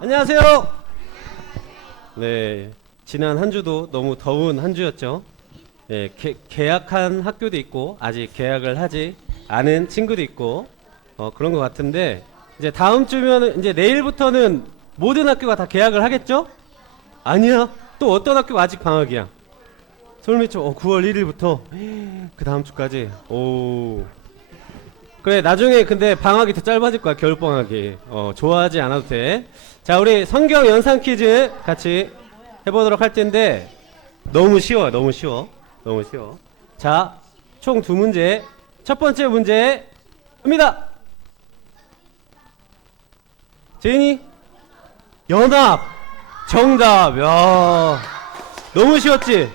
안녕하세요. 네, 지난 한 주도 너무 더운 한 주였죠. 네, 개학한 학교도 있고 아직 개학을 하지 않은 친구도 있고 그런 것 같은데 이제 다음 주면 이제 내일부터는 모든 학교가 다 개학을 하겠죠? 아니야. 또 어떤 학교가 아직 방학이야? 솔미초 9월 1일부터 그 다음 주까지. 오. 그래 나중에 근데 방학이 더 짧아질 거야. 겨울 방학이. 좋아하지 않아도 돼. 자 우리 성경 연상 퀴즈 같이 해보도록 할 텐데 너무 쉬워요. 너무 쉬워. 너무 쉬워. 자 총 두 문제. 첫 번째 문제 갑니다. 제인이 연합 정답. 야 너무 쉬웠지?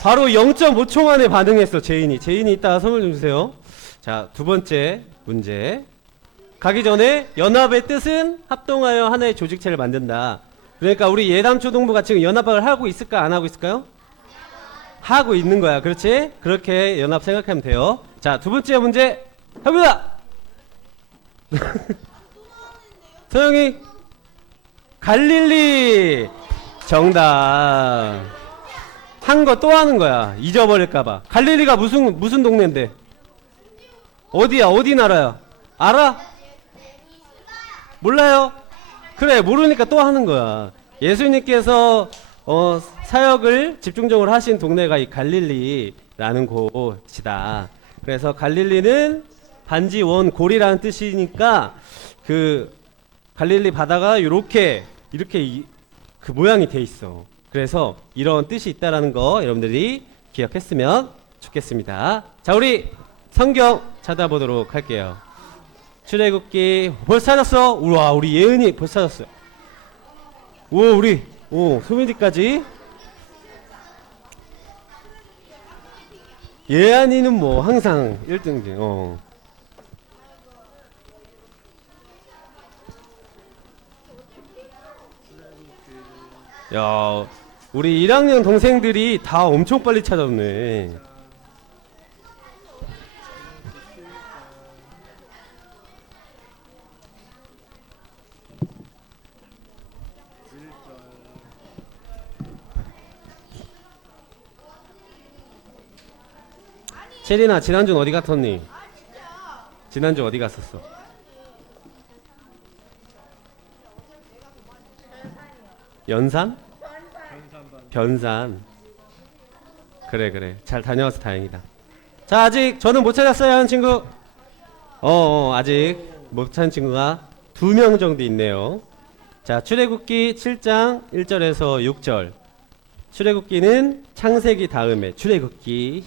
바로 0.5초 만에 반응했어. 제인이 이따가 선물 좀 주세요. 자 두 번째 문제 가기 전에 연합의 뜻은 합동하여 하나의 조직체를 만든다. 그러니까 우리 예담초등부가 지금 연합을 하고 있을까 안 하고 있을까요? 하고 있는 거야. 그렇지? 그렇게 연합 생각하면 돼요. 자 두 번째 문제 해보자. 서영이 갈릴리 정답. 한 거 또 하는 거야. 잊어버릴까봐. 갈릴리가 무슨 동네인데? 어디야? 어디 나라야? 알아? 몰라요? 그래 모르니까 또 하는 거야. 예수님께서 사역을 집중적으로 하신 동네가 이 갈릴리라는 곳이다. 그래서 갈릴리는 반지 원 고리라는 뜻이니까 그 갈릴리 바다가 이렇게 그 모양이 돼 있어. 그래서 이런 뜻이 있다라는 거 여러분들이 기억했으면 좋겠습니다. 자 우리 성경 찾아보도록 할게요. 출애굽기 벌써 찾았어? 우와 우리 예은이 벌써 찾았어요. 오 소민이까지. 예안이는 뭐 항상 1등지. 야 우리 1학년 동생들이 다 엄청 빨리 찾았네. 체리나 지난주는 어디 갔었니? 지난주 어디 갔었어? 연산? 변산. 그래 잘 다녀와서 다행이다. 자 아직 저는 못 찾았어요 하는 친구. 아직 못 찾은 친구가 2명 정도 있네요. 자 출애굽기 7장 1절에서 6절. 출애굽기는 창세기 다음에 출애굽기입니다.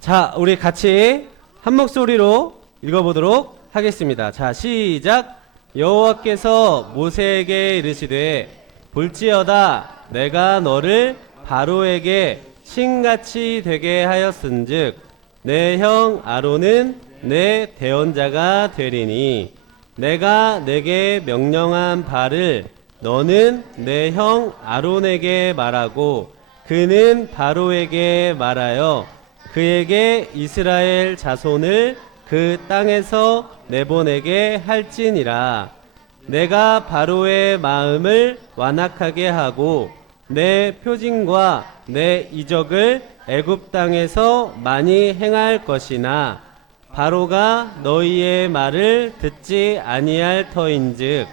자 우리 같이 한 목소리로 읽어보도록 하겠습니다. 자 시작. 여호와께서 모세에게 이르시되 볼지어다 내가 너를 바로에게 신같이 되게 하였은즉 내 형 아론은 내 대언자가 되리니 내가 내게 명령한 바를 너는 내 형 아론에게 말하고 그는 바로에게 말하여 그에게 이스라엘 자손을 그 땅에서 내보내게 할지니라. 내가 바로의 마음을 완악하게 하고 내 표징과 내 이적을 애굽 땅에서 많이 행할 것이나 바로가 너희의 말을 듣지 아니할 터인즉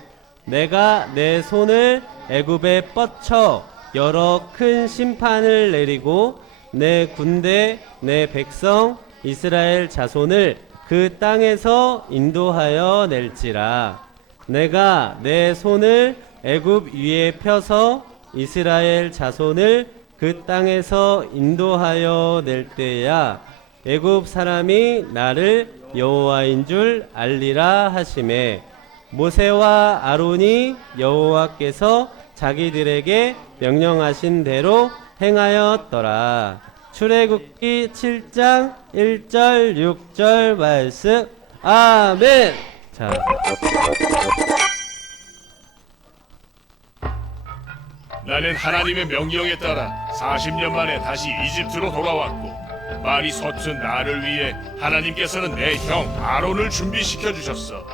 내가 내 손을 애굽에 뻗쳐 여러 큰 심판을 내리고 내 군대 내 백성 이스라엘 자손을 그 땅에서 인도하여 낼지라. 내가 내 손을 애굽 위에 펴서 이스라엘 자손을 그 땅에서 인도하여 낼 때야 애굽 사람이 나를 여호와인 줄 알리라 하시매 모세와 아론이 여호와께서 자기들에게 명령하신 대로 행하였더라. 출애굽기 7장 1절 6절 말씀. 아멘. 자. 나는 하나님의 명령에 따라 40년 만에 다시 이집트로 돌아왔고 말이 서툰 나를 위해 하나님께서는 내 형 아론을 준비시켜 주셨어.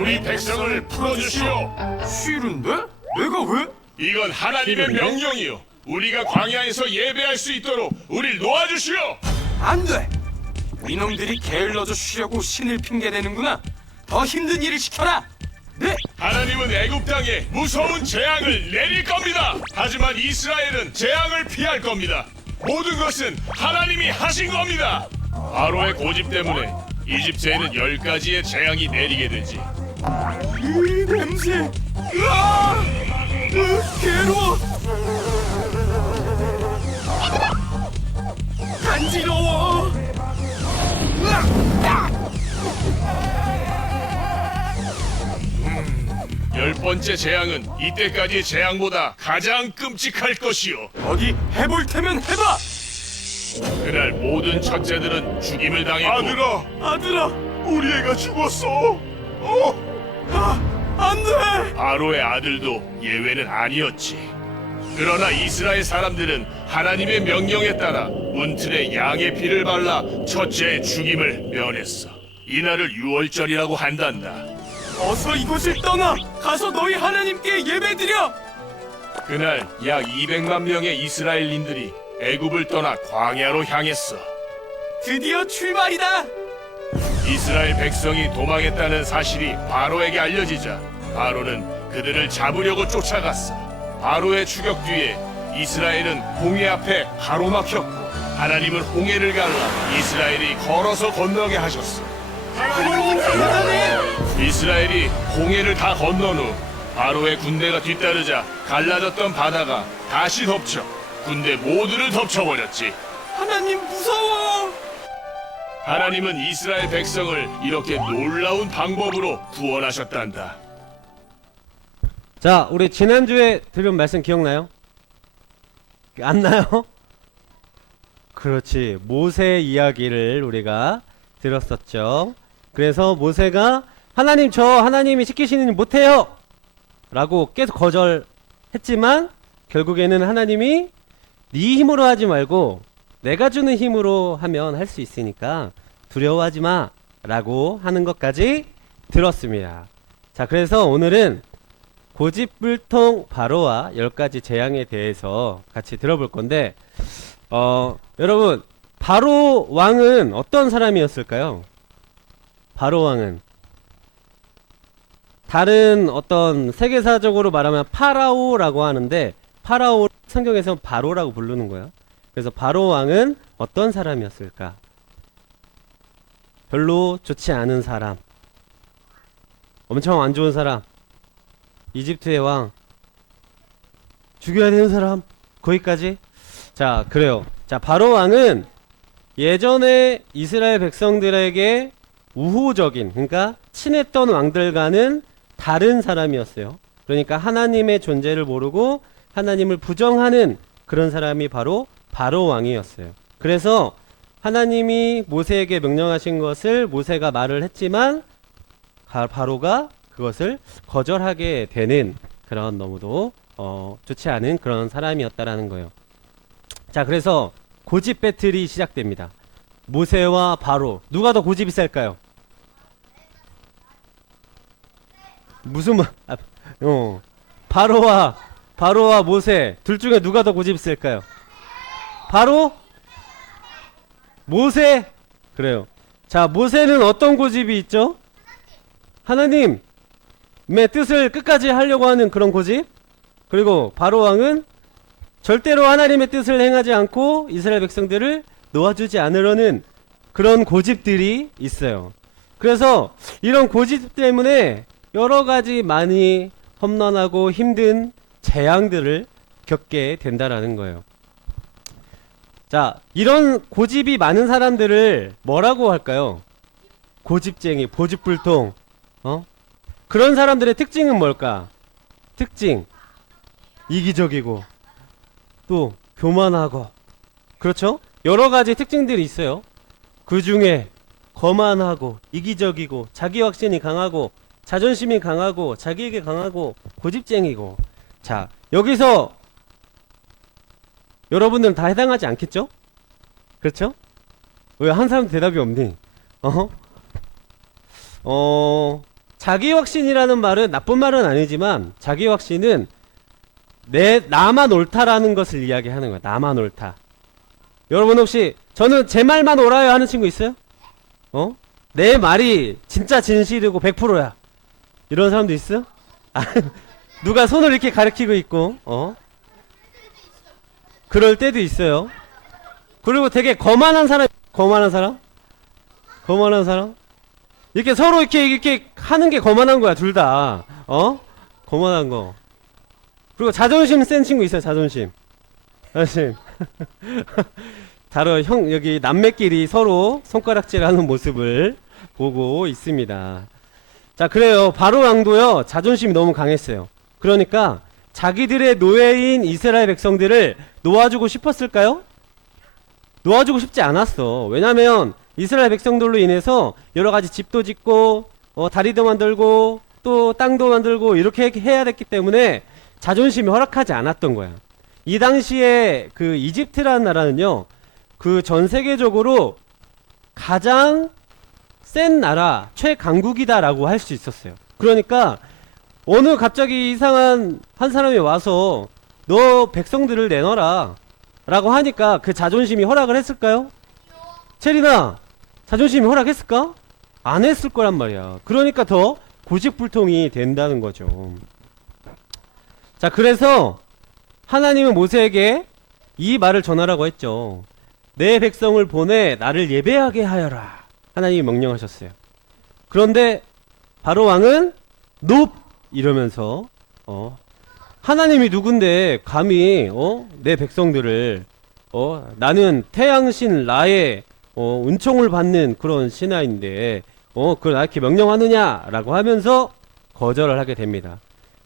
우리 백성을 풀어주시오. 싫은데? 내가 왜? 이건 하나님의 싫은데? 명령이요. 우리가 광야에서 예배할 수 있도록 우릴 놓아주시오. 안 돼! 이놈들이 게을러져 쉬려고 신을 핑계대는구나. 더 힘든 일을 시켜라! 네! 하나님은 애굽 땅에 무서운 재앙을 내릴 겁니다. 하지만 이스라엘은 재앙을 피할 겁니다. 모든 것은 하나님이 하신 겁니다. 바로의 고집 때문에 이집트에는 10가지의 재앙이 내리게 되지. 이 냄새! 으아! 괴로워! 간지러워! 열 번째 재앙은 이때까지의 재앙보다 가장 끔찍할 것이요. 어디 해볼 테면 해봐! 그날 모든 첫째들은 죽임을 당했고 아들아! 우리 애가 죽었어. 안 돼! 바로의 아들도 예외는 아니었지. 그러나 이스라엘 사람들은 하나님의 명령에 따라 문틀에 양의 피를 발라 첫째의 죽임을 면했어. 이날을 유월절이라고 한단다. 어서 이곳을 떠나! 가서 너희 하나님께 예배드려! 그날 약 200만 명의 이스라엘인들이 애굽을 떠나 광야로 향했어. 드디어 출발이다! 이스라엘 백성이 도망했다는 사실이 바로에게 알려지자 바로는 그들을 잡으려고 쫓아갔어. 바로의 추격 뒤에 이스라엘은 홍해 앞에 가로막혔고 하나님은 홍해를 갈라 이스라엘이 걸어서 건너게 하셨어. 하나님 대단해! 이스라엘이 홍해를 다 건넌 후 바로의 군대가 뒤따르자 갈라졌던 바다가 다시 덮쳐 군대 모두를 덮쳐버렸지. 하나님 무서워! 하나님은 이스라엘 백성을 이렇게 놀라운 방법으로 구원하셨단다. 자, 우리 지난주에 들은 말씀 기억나요? 안 나요? 그렇지. 모세 이야기를 우리가 들었었죠. 그래서 모세가 하나님, 저 하나님이 시키시는 일 못해요! 라고 계속 거절했지만 결국에는 하나님이 네 힘으로 하지 말고 내가 주는 힘으로 하면 할 수 있으니까 두려워하지 마 라고 하는 것까지 들었습니다. 자, 그래서 오늘은 고집불통 바로와 10가지 재앙에 대해서 같이 들어볼 건데 여러분, 바로 왕은 어떤 사람이었을까요? 바로 왕은 다른 어떤 세계사적으로 말하면 파라오라고 하는데 파라오 성경에서 바로라고 부르는 거야. 그래서 바로 왕은 어떤 사람이었을까? 별로 좋지 않은 사람, 엄청 안 좋은 사람, 이집트의 왕, 죽여야 되는 사람, 거기까지? 자, 그래요. 자, 바로 왕은 예전에 이스라엘 백성들에게 우호적인, 그러니까 친했던 왕들과는 다른 사람이었어요. 그러니까 하나님의 존재를 모르고 하나님을 부정하는 그런 사람이 바로 왕이었어요. 그래서 하나님이 모세에게 명령하신 것을 모세가 말을 했지만 바로가 그것을 거절하게 되는 그런 너무도 좋지 않은 그런 사람이었다라는 거예요. 자, 그래서 고집 배틀이 시작됩니다. 모세와 바로, 누가 더 고집이 셀까요? 무슨 말? 바로와 모세 둘 중에 누가 더 고집이 셀까요? 바로? 모세? 그래요. 자, 모세는 어떤 고집이 있죠? 하나님의 뜻을 끝까지 하려고 하는 그런 고집. 그리고 바로 왕은 절대로 하나님의 뜻을 행하지 않고 이스라엘 백성들을 놓아주지 않으려는 그런 고집들이 있어요. 그래서 이런 고집 때문에 여러 가지 많이 험난하고 힘든 재앙들을 겪게 된다라는 거예요. 자, 이런 고집이 많은 사람들을 뭐라고 할까요? 고집쟁이, 고집불통. 그런 사람들의 특징은 뭘까? 특징, 이기적이고 또 교만하고, 그렇죠? 여러 가지 특징들이 있어요. 그 중에 거만하고 이기적이고 자기 확신이 강하고 자존심이 강하고 자기에게 강하고 고집쟁이고. 자, 여기서 여러분들은 다 해당하지 않겠죠? 그렇죠? 왜 한 사람도 대답이 없니? 자기 확신이라는 말은 나쁜 말은 아니지만 자기 확신은 나만 옳다라는 것을 이야기하는 거야. 나만 옳다. 여러분 혹시 저는 제 말만 옳아요 하는 친구 있어요? 내 말이 진짜 진실이고 100%야. 이런 사람도 있어? 누가 손을 이렇게 가리키고 있고, 그럴 때도 있어요. 그리고 되게 거만한 사람, 거만한 사람? 이렇게 서로 이렇게 하는 게 거만한 거야, 둘 다. 거만한 거. 그리고 자존심 센 친구 있어요, 자존심. 다른 여기 남매끼리 서로 손가락질 하는 모습을 보고 있습니다. 자, 그래요. 바로 왕도요, 자존심이 너무 강했어요. 그러니까 자기들의 노예인 이스라엘 백성들을 놓아주고 싶었을까요? 놓아주고 싶지 않았어. 왜냐면 이스라엘 백성들로 인해서 여러 가지 집도 짓고 다리도 만들고 또 땅도 만들고 이렇게 해야 됐기 때문에 자존심이 허락하지 않았던 거야. 이 당시에 그 이집트라는 나라는요, 그 전 세계적으로 가장 센 나라, 최강국이다라고 할 수 있었어요. 그러니까 어느 갑자기 이상한 한 사람이 와서 너 백성들을 내놔라 라고 하니까 그 자존심이 허락을 했을까요? 체리나, 자존심이 허락했을까? 안 했을 거란 말이야. 그러니까 더 고집불통이 된다는 거죠. 자, 그래서 하나님은 모세에게 이 말을 전하라고 했죠. 내 백성을 보내 나를 예배하게 하여라. 하나님이 명령하셨어요. 그런데 바로 왕은 높 이러면서 하나님이 누군데 감히 내 백성들을 나는 태양신 라의 은총을 받는 그런 신하인데 그걸 나에게 명령하느냐라고 하면서 거절을 하게 됩니다.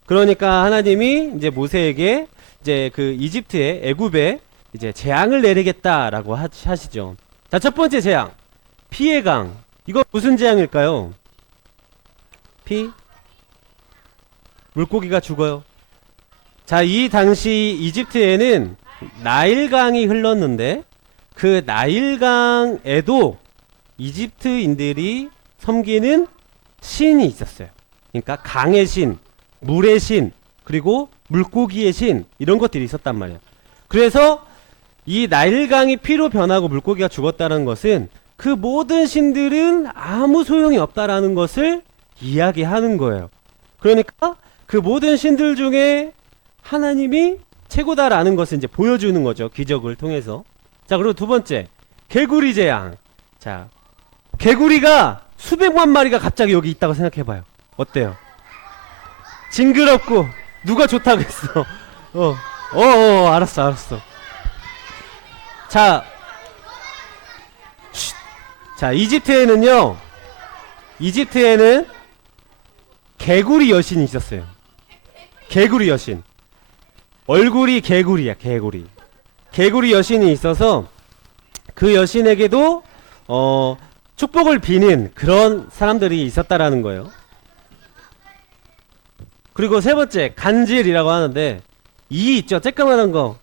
그러니까 하나님이 이제 모세에게 이제 그 이집트의 애굽에 이제 재앙을 내리겠다라고 하시죠. 자, 첫 번째 재앙, 피의 강. 이거 무슨 재앙일까요? 물고기가 죽어요. 자, 이 당시 이집트에는 나일강이 흘렀는데 그 나일강에도 이집트인들이 섬기는 신이 있었어요. 그러니까 강의 신, 물의 신, 그리고 물고기의 신, 이런 것들이 있었단 말이에요. 그래서 이 나일강이 피로 변하고 물고기가 죽었다는 것은 그 모든 신들은 아무 소용이 없다라는 것을 이야기하는 거예요. 그러니까 그 모든 신들 중에 하나님이 최고다라는 것을 이제 보여주는 거죠. 기적을 통해서. 자, 그리고 두 번째, 개구리 재앙. 자, 개구리가 수백만 마리가 갑자기 여기 있다고 생각해봐요. 어때요? 징그럽고 누가 좋다고 했어? 알았어. 자, 이집트에는 개구리 여신이 있었어요. 개구리 여신. 얼굴이 개구리야, 개구리. 개구리 여신이 있어서 그 여신에게도 축복을 비는 그런 사람들이 있었다라는 거예요. 그리고 세 번째, 간질이라고 하는데, 이 있죠, 쬐끄만한 거.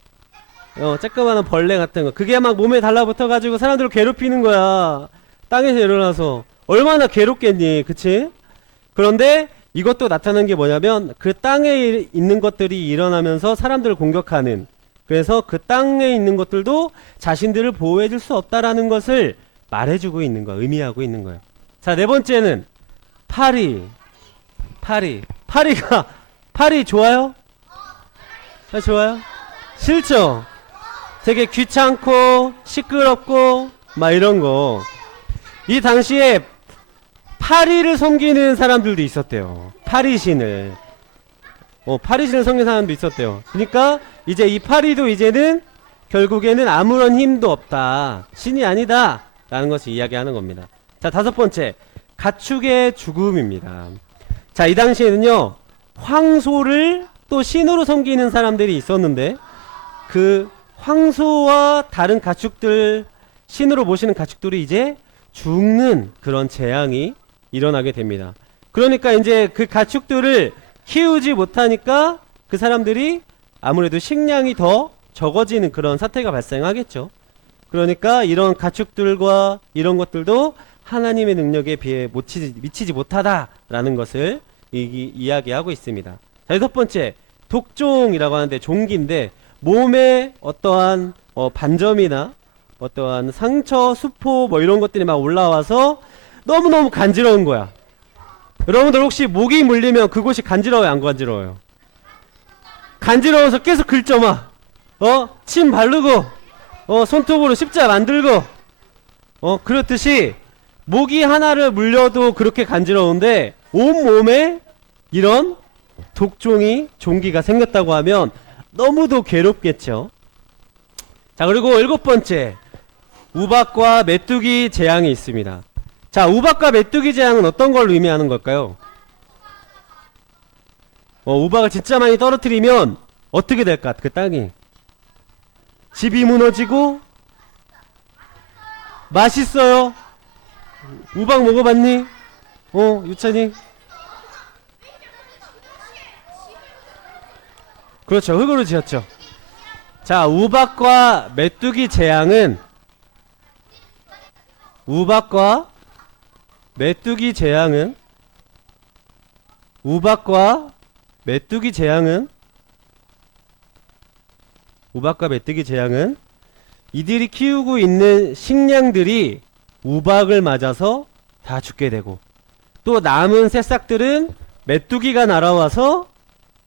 쬐끄만한 벌레 같은 거. 그게 막 몸에 달라붙어가지고 사람들을 괴롭히는 거야. 땅에서 일어나서. 얼마나 괴롭겠니, 그치? 그런데 이것도 나타나는 게 뭐냐면 그 땅에 있는 것들이 일어나면서 사람들을 공격하는, 그래서 그 땅에 있는 것들도 자신들을 보호해줄 수 없다라는 것을 말해주고 있는 거야. 의미하고 있는 거예요. 자, 네 번째는 파리. 파리 좋아요? 좋아요? 싫죠? 되게 귀찮고 시끄럽고 막 이런 거. 이 당시에 파리를 섬기는 사람들도 있었대요. 파리신을 섬기는 사람도 있었대요. 그러니까 이제 이 파리도 이제는 결국에는 아무런 힘도 없다, 신이 아니다 라는 것을 이야기하는 겁니다. 자, 다섯 번째, 가축의 죽음입니다. 자, 이 당시에는요, 황소를 또 신으로 섬기는 사람들이 있었는데 그 황소와 다른 가축들, 신으로 모시는 가축들이 이제 죽는 그런 재앙이 일어나게 됩니다. 그러니까 이제 그 가축들을 키우지 못하니까 그 사람들이 아무래도 식량이 더 적어지는 그런 사태가 발생하겠죠. 그러니까 이런 가축들과 이런 것들도 하나님의 능력에 비해 미치지 못하다라는 것을 이야기하고 있습니다. 자, 여섯 번째, 독종이라고 하는데 종기인데 몸에 어떠한 반점이나 어떠한 상처, 수포 뭐 이런 것들이 막 올라와서 너무너무 간지러운 거야. 여러분들 혹시 모기 물리면 그곳이 간지러워요, 안 간지러워요? 간지러워서 계속 긁죠 막. 침 바르고 손톱으로 십자 만들고 그렇듯이 모기 하나를 물려도 그렇게 간지러운데 온몸에 이런 독종이 종기가 생겼다고 하면 너무도 괴롭겠죠. 자, 그리고 일곱 번째, 우박과 메뚜기 재앙이 있습니다. 자, 우박과 메뚜기 재앙은 어떤 걸 의미하는 걸까요? 우박을 진짜 많이 떨어뜨리면 어떻게 될까? 그 땅이 집이 무너지고. 맛있어요. 우박 먹어봤니? 유찬이? 그렇죠, 흙으로 지었죠. 자, 우박과 메뚜기 재앙은 우박과 메뚜기 재앙은 이들이 키우고 있는 식량들이 우박을 맞아서 다 죽게 되고, 또 남은 새싹들은 메뚜기가 날아와서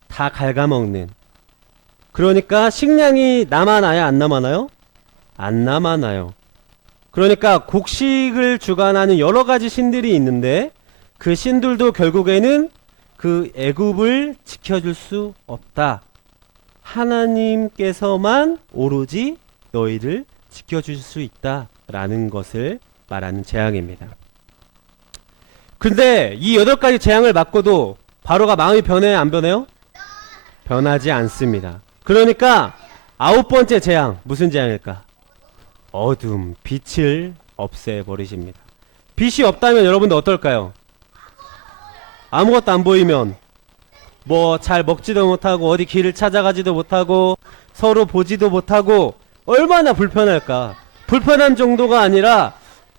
다 갉아먹는. 그러니까 식량이 남아나야 안 남아나요? 안 남아나요. 그러니까 곡식을 주관하는 여러 가지 신들이 있는데 그 신들도 결국에는 그 애굽을 지켜줄 수 없다. 하나님께서만 오로지 너희를 지켜줄 수 있다 라는 것을 말하는 재앙입니다. 근데 이 8가지 재앙을 맞고도 바로가 마음이 변해요, 안 변해요? 변하지 않습니다. 그러니까 9번째 재앙, 무슨 재앙일까? 어둠, 빛을 없애버리십니다. 빛이 없다면 여러분들 어떨까요? 아무것도 안 보이면 뭐 잘 먹지도 못하고 어디 길을 찾아가지도 못하고 서로 보지도 못하고 얼마나 불편할까. 불편한 정도가 아니라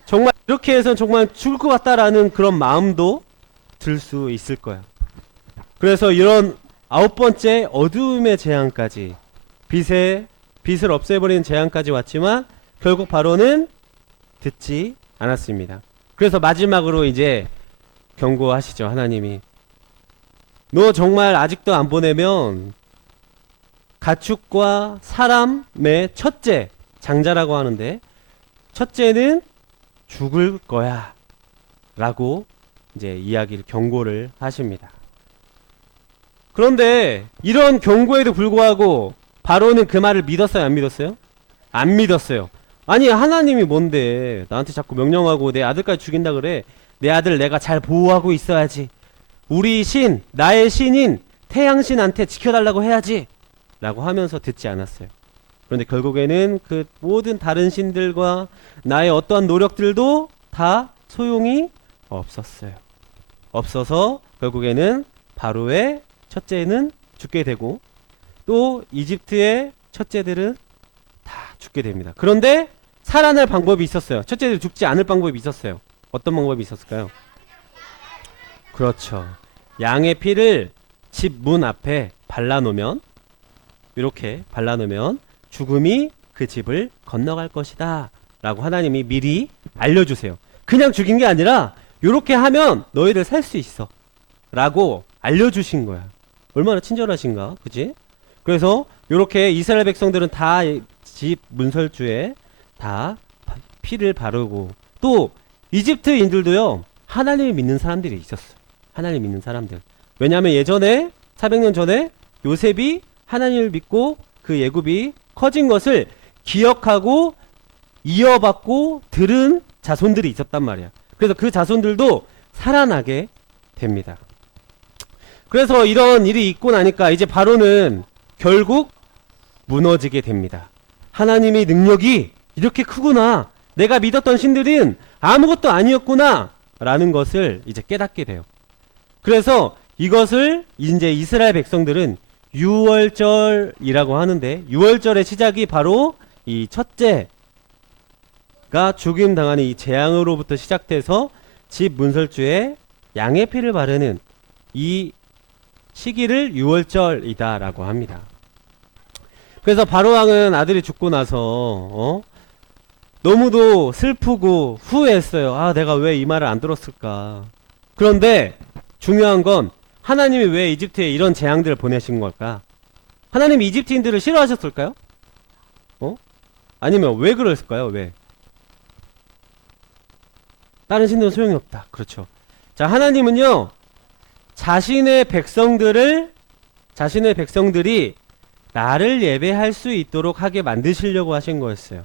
정말 이렇게 해서 정말 죽을 것 같다라는 그런 마음도 들 수 있을 거야. 그래서 이런 9번째 어둠의 재앙까지, 빛을 없애버리는 재앙까지 왔지만 결국 바로는 듣지 않았습니다. 그래서 마지막으로 이제 경고하시죠, 하나님이. 너 정말 아직도 안 보내면 가축과 사람의 첫째, 장자라고 하는데 첫째는 죽을 거야 라고 이제 경고를 하십니다. 그런데 이런 경고에도 불구하고 바로는 그 말을 믿었어요, 안 믿었어요? 안 믿었어요. 아니, 하나님이 뭔데 나한테 자꾸 명령하고 내 아들까지 죽인다 그래. 내 아들 내가 잘 보호하고 있어야지. 우리 신, 나의 신인 태양신한테 지켜달라고 해야지 라고 하면서 듣지 않았어요. 그런데 결국에는 그 모든 다른 신들과 나의 어떠한 노력들도 다 소용이 없었어요. 없어서 결국에는 바로의 첫째는 죽게 되고 또 이집트의 첫째들은 다 죽게 됩니다. 그런데 살아날 방법이 있었어요. 첫째들 죽지 않을 방법이 있었어요. 어떤 방법이 있었을까요? 그렇죠. 양의 피를 집 문 앞에 발라놓으면, 이렇게 발라놓으면 죽음이 그 집을 건너갈 것이다 라고 하나님이 미리 알려주세요. 그냥 죽인 게 아니라 이렇게 하면 너희들 살 수 있어 라고 알려주신 거야. 얼마나 친절하신가, 그치? 그래서 이렇게 이스라엘 백성들은 다 집 문설주에 다 피를 바르고, 또 이집트인들도요 하나님을 믿는 사람들이 있었어요. 하나님 믿는 사람들. 왜냐하면 예전에 400년 전에 요셉이 하나님을 믿고 그 애굽이 커진 것을 기억하고 이어받고 들은 자손들이 있었단 말이야. 그래서 그 자손들도 살아나게 됩니다. 그래서 이런 일이 있고 나니까 이제 바로는 결국 무너지게 됩니다. 하나님의 능력이 이렇게 크구나, 내가 믿었던 신들은 아무것도 아니었구나 라는 것을 이제 깨닫게 돼요. 그래서 이것을 이제 이스라엘 백성들은 유월절이라고 하는데, 유월절의 시작이 바로 이 첫째 죽임 당하는 이 재앙으로부터 시작돼서 집 문설주에 양의 피를 바르는 이 시기를 유월절이다라고 합니다. 그래서 바로왕은 아들이 죽고 나서 너무도 슬프고 후회했어요. 아, 내가 왜 이 말을 안 들었을까. 그런데 중요한 건 하나님이 왜 이집트에 이런 재앙들을 보내신 걸까? 하나님이 이집트인들을 싫어하셨을까요? 아니면 왜 그랬을까요? 왜? 다른 신들은 소용이 없다. 그렇죠. 자, 하나님은요, 자신의 백성들이 나를 예배할 수 있도록 하게 만드시려고 하신 거였어요.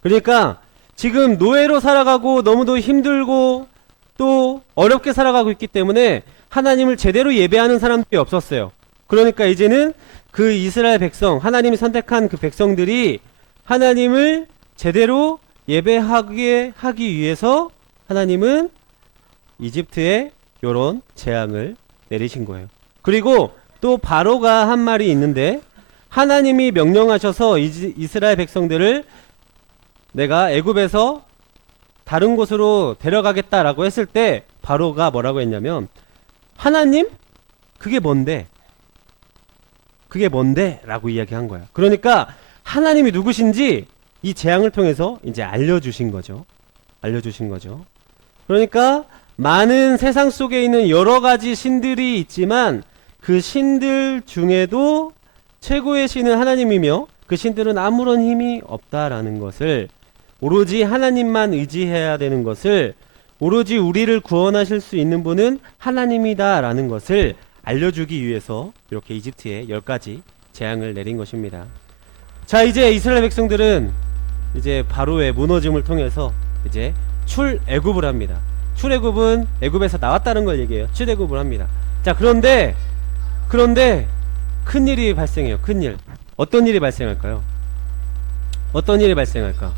그러니까 지금 노예로 살아가고 너무도 힘들고 또 어렵게 살아가고 있기 때문에 하나님을 제대로 예배하는 사람들이 없었어요. 그러니까 이제는 그 이스라엘 백성, 하나님이 선택한 그 백성들이 하나님을 제대로 예배하게 하기 위해서 하나님은 이집트에 요런 재앙을 내리신 거예요. 그리고 또 바로가 한 말이 있는데, 하나님이 명령하셔서 이스라엘 백성들을 내가 애굽에서 다른 곳으로 데려가겠다라고 했을 때 바로가 뭐라고 했냐면, 하나님? 그게 뭔데? 그게 뭔데? 라고 이야기한 거야. 그러니까 하나님이 누구신지 이 재앙을 통해서 이제 알려주신 거죠. 그러니까 많은 세상 속에 있는 여러 가지 신들이 있지만 그 신들 중에도 최고의 신은 하나님이며 그 신들은 아무런 힘이 없다라는 것을, 오로지 하나님만 의지해야 되는 것을, 오로지 우리를 구원하실 수 있는 분은 하나님이다 라는 것을 알려주기 위해서 이렇게 이집트에 10가지 재앙을 내린 것입니다. 자, 이제 이스라엘 백성들은 이제 바로의 무너짐을 통해서 이제 출애굽을 합니다. 출애굽은 애굽에서 나왔다는 걸 얘기해요. 출애굽을 합니다. 자, 그런데 큰일이 발생해요. 큰일. 어떤 일이 발생할까요? 어떤 일이 발생할까?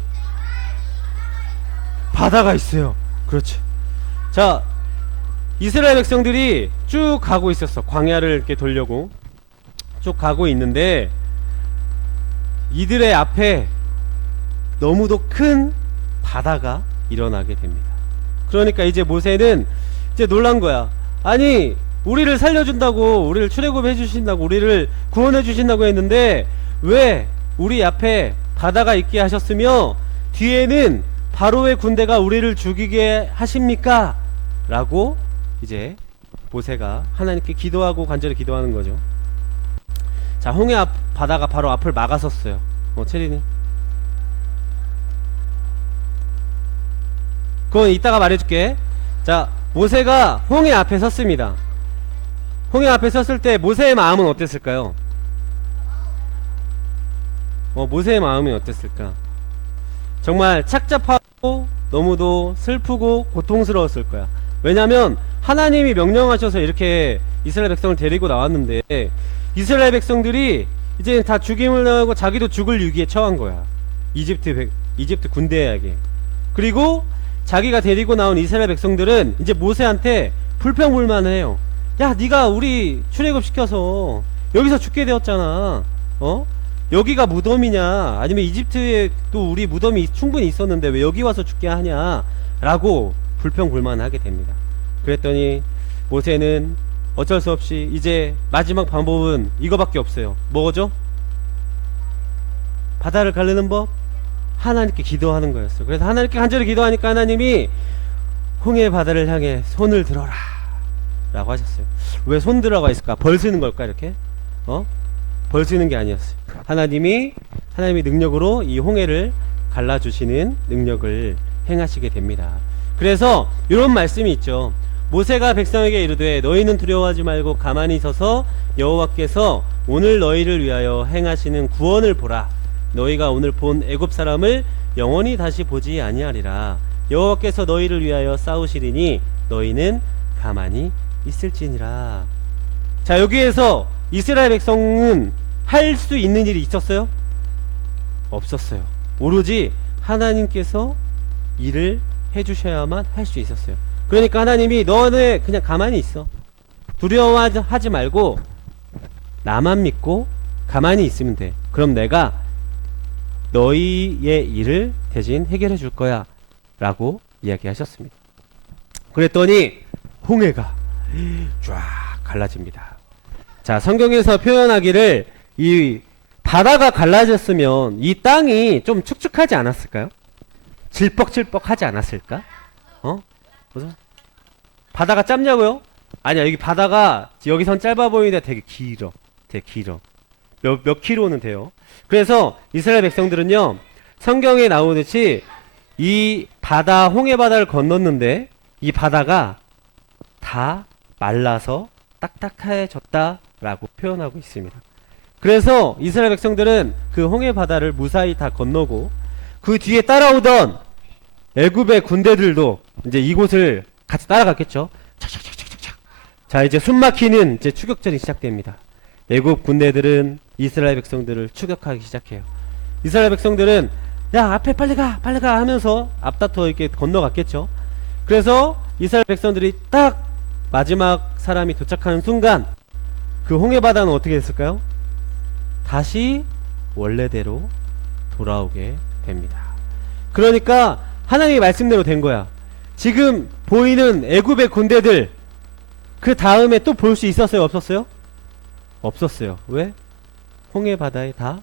바다가 있어요. 그렇지. 자, 이스라엘 백성들이 쭉 가고 있었어. 광야를 이렇게 돌려고 쭉 가고 있는데 이들의 앞에 너무도 큰 바다가 일어나게 됩니다. 그러니까 이제 모세는 이제 놀란 거야. 아니, 우리를 살려준다고, 우리를 출애굽해 주신다고, 우리를 구원해 주신다고 했는데 왜 우리 앞에 바다가 있게 하셨으며 뒤에는 바로의 군대가 우리를 죽이게 하십니까? 라고 이제 모세가 하나님께 기도하고 간절히 기도하는 거죠. 자, 홍해 바다가 바로 앞을 막았었어요. 체리님, 그건 이따가 말해줄게. 자, 모세가 홍해 앞에 섰습니다. 홍해 앞에 섰을 때 모세의 마음은 어땠을까요? 모세의 마음이 어땠을까? 정말 착잡하고 너무도 슬프고 고통스러웠을 거야. 왜냐면 하나님이 명령하셔서 이렇게 이스라엘 백성을 데리고 나왔는데 이스라엘 백성들이 이제 다 죽임을 당하고 자기도 죽을 위기에 처한 거야. 이집트 군대에게. 그리고 자기가 데리고 나온 이스라엘 백성들은 이제 모세한테 불평불만해요. 야, 네가 우리 출애굽 시켜서 여기서 죽게 되었잖아. 여기가 무덤이냐? 아니면 이집트에 또 우리 무덤이 충분히 있었는데 왜 여기 와서 죽게 하냐? 라고 불평불만하게 됩니다. 그랬더니 모세는 어쩔 수 없이 이제 마지막 방법은 이거밖에 없어요. 뭐죠? 바다를 가르는 법? 하나님께 기도하는 거였어요. 그래서 하나님께 간절히 기도하니까 하나님이 홍해 바다를 향해 손을 들어라 라고 하셨어요. 왜 손 들어가 있을까? 벌 쓰는 걸까? 이렇게? 벌 쓰는 게 아니었어요. 하나님이 능력으로 이 홍해를 갈라주시는 능력을 행하시게 됩니다. 그래서 이런 말씀이 있죠. 모세가 백성에게 이르되 너희는 두려워하지 말고 가만히 서서 여호와께서 오늘 너희를 위하여 행하시는 구원을 보라. 너희가 오늘 본 애굽 사람을 영원히 다시 보지 아니하리라. 여호와께서 너희를 위하여 싸우시리니 너희는 가만히 있을지니라. 자, 여기에서 이스라엘 백성은 할 수 있는 일이 있었어요? 없었어요. 오로지 하나님께서 일을 해주셔야만 할 수 있었어요. 그러니까 하나님이 너네 그냥 가만히 있어. 두려워하지 말고 나만 믿고 가만히 있으면 돼. 그럼 내가 너희의 일을 대신 해결해 줄 거야 라고 이야기하셨습니다. 그랬더니 홍해가 쫙 갈라집니다. 자, 성경에서 표현하기를 이 바다가 갈라졌으면 이 땅이 좀 축축하지 않았을까요? 질퍽질퍽하지 않았을까? 무슨 바다가 짧냐고요? 아니야, 여기 바다가 여기선 짧아 보이는데 되게 길어. 몇 킬로는 돼요. 그래서 이스라엘 백성들은요, 성경에 나오듯이 이 바다, 홍해 바다를 건넜는데 이 바다가 다 말라서 딱딱해졌다라고 표현하고 있습니다. 그래서 이스라엘 백성들은 그 홍해 바다를 무사히 다 건너고 그 뒤에 따라오던 애굽의 군대들도 이제 이곳을 같이 따라갔겠죠. 착착착착착. 자, 이제 숨막히는 이제 추격전이 시작됩니다. 애굽 군대들은 이스라엘 백성들을 추격하기 시작해요. 이스라엘 백성들은 야, 앞에 빨리 가 하면서 앞다퉈 이렇게 건너갔겠죠. 그래서 이스라엘 백성들이 딱 마지막 사람이 도착하는 순간 그 홍해 바다는 어떻게 됐을까요? 다시 원래대로 돌아오게 됩니다. 그러니까 하나님의 말씀대로 된 거야. 지금 보이는 애굽의 군대들 그 다음에 또 볼 수 있었어요? 없었어요? 없었어요. 왜? 홍해 바다에 다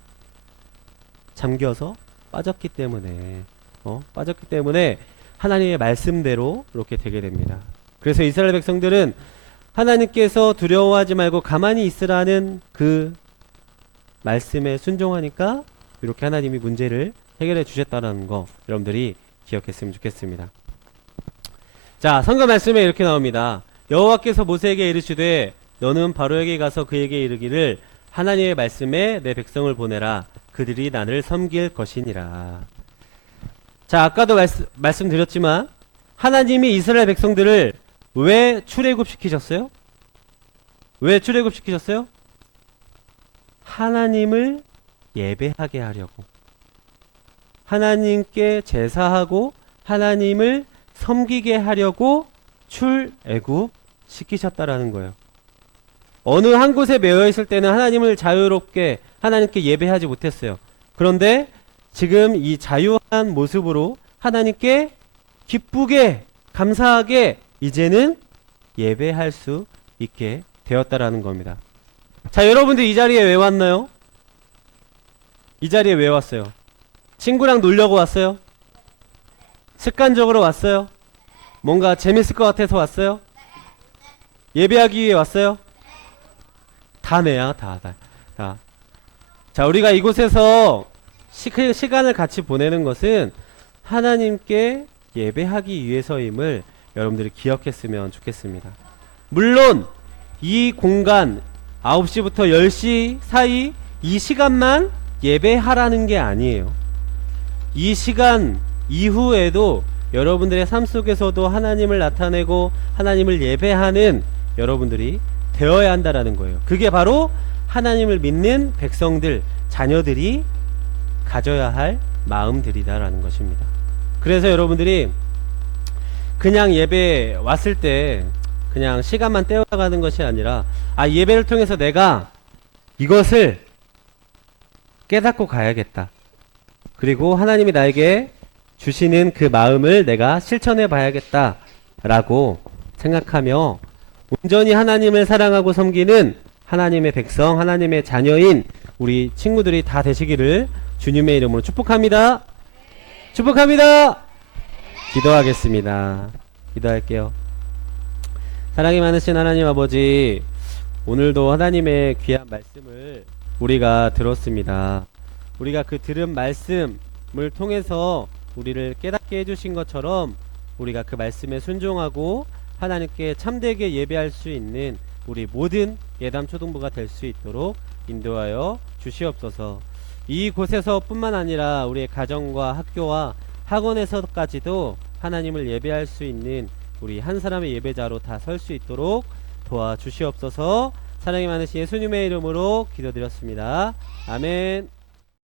잠겨서 빠졌기 때문에 빠졌기 때문에 하나님의 말씀대로 이렇게 되게 됩니다. 그래서 이스라엘 백성들은 하나님께서 두려워하지 말고 가만히 있으라는 그 말씀에 순종하니까 이렇게 하나님이 문제를 해결해 주셨다는 거 여러분들이 기억했으면 좋겠습니다. 자, 성경 말씀에 이렇게 나옵니다. 여호와께서 모세에게 이르시되 너는 바로에게 가서 그에게 이르기를 하나님의 말씀에 내 백성을 보내라. 그들이 나를 섬길 것이니라. 자, 아까도 말씀드렸지만 하나님이 이스라엘 백성들을 왜 출애굽시키셨어요? 왜 출애굽시키셨어요? 하나님을 예배하게 하려고, 하나님께 제사하고 하나님을 섬기게 하려고 출애굽 시키셨다라는 거예요. 어느 한 곳에 매여 있을 때는 하나님을 자유롭게 하나님께 예배하지 못했어요. 그런데 지금 이 자유한 모습으로 하나님께 기쁘게 감사하게 이제는 예배할 수 있게 되었다라는 겁니다. 자, 여러분들 이 자리에 왜 왔나요? 이 자리에 왜 왔어요? 친구랑 놀려고 왔어요? 습관적으로 왔어요? 뭔가 재밌을 것 같아서 왔어요? 예배하기 위해 왔어요? 다네요, 다. 자, 우리가 이곳에서 시간을 같이 보내는 것은 하나님께 예배하기 위해서임을 여러분들이 기억했으면 좋겠습니다. 물론 이 공간 9시부터 10시 사이 이 시간만 예배하라는 게 아니에요. 이 시간 이후에도 여러분들의 삶 속에서도 하나님을 나타내고 하나님을 예배하는 여러분들이 되어야 한다라는 거예요. 그게 바로 하나님을 믿는 백성들, 자녀들이 가져야 할 마음들이다라는 것입니다. 그래서 여러분들이 그냥 예배 왔을 때 그냥 시간만 때워가는 것이 아니라 예배를 통해서 내가 이것을 깨닫고 가야겠다. 그리고 하나님이 나에게 주시는 그 마음을 내가 실천해 봐야겠다 라고 생각하며 온전히 하나님을 사랑하고 섬기는 하나님의 백성, 하나님의 자녀인 우리 친구들이 다 되시기를 주님의 이름으로 축복합니다. 축복합니다. 기도하겠습니다. 기도할게요. 사랑이 많으신 하나님 아버지, 오늘도 하나님의 귀한 말씀을 우리가 들었습니다. 우리가 그 들은 말씀을 통해서 우리를 깨닫게 해주신 것처럼 우리가 그 말씀에 순종하고 하나님께 참되게 예배할 수 있는 우리 모든 예담 초등부가 될 수 있도록 인도하여 주시옵소서. 이곳에서 뿐만 아니라 우리의 가정과 학교와 학원에서까지도 하나님을 예배할 수 있는 우리 한 사람의 예배자로 다 설 수 있도록 도와주시옵소서. 사랑이 많으신 예수님의 이름으로 기도드렸습니다. 아멘.